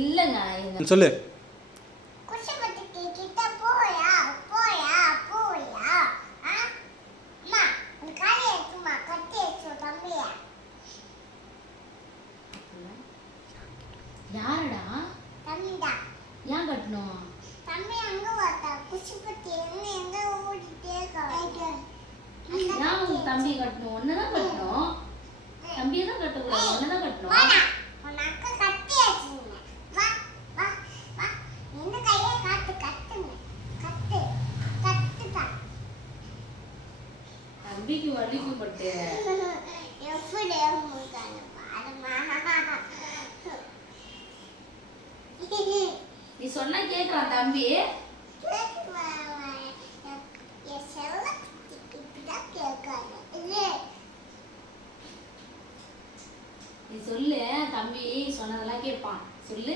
இல்லங்க சொல்லு. யாரடா? தம்பிடா. ஏன் கட்டணும்? தம்பி அங்க வாடா. குச்சிபத்தி எங்க ஓடிட்டே இருக்கான். நான் உன் தம்பி கட்டணும். ஒன்னதான் கட்டணும். தம்பியை தான் கட்டக்கூடாது. ஒன்னதான் கட்டணும். உன் அக்கா கட்டியாச்சு. வா வா வா. இந்த கையை காட்டு கட்டுங்க. கட்டு கட்டுடா. தம்பிக்கு வலிக்கும் பட்டு. எப்படி மூக்கான பாருமா. நீ சொன்னா கேக்குறான் தம்பி. நீ சொல்லு, தம்பி சொன்னதெல்லாம் கேட்பான். சொல்லு.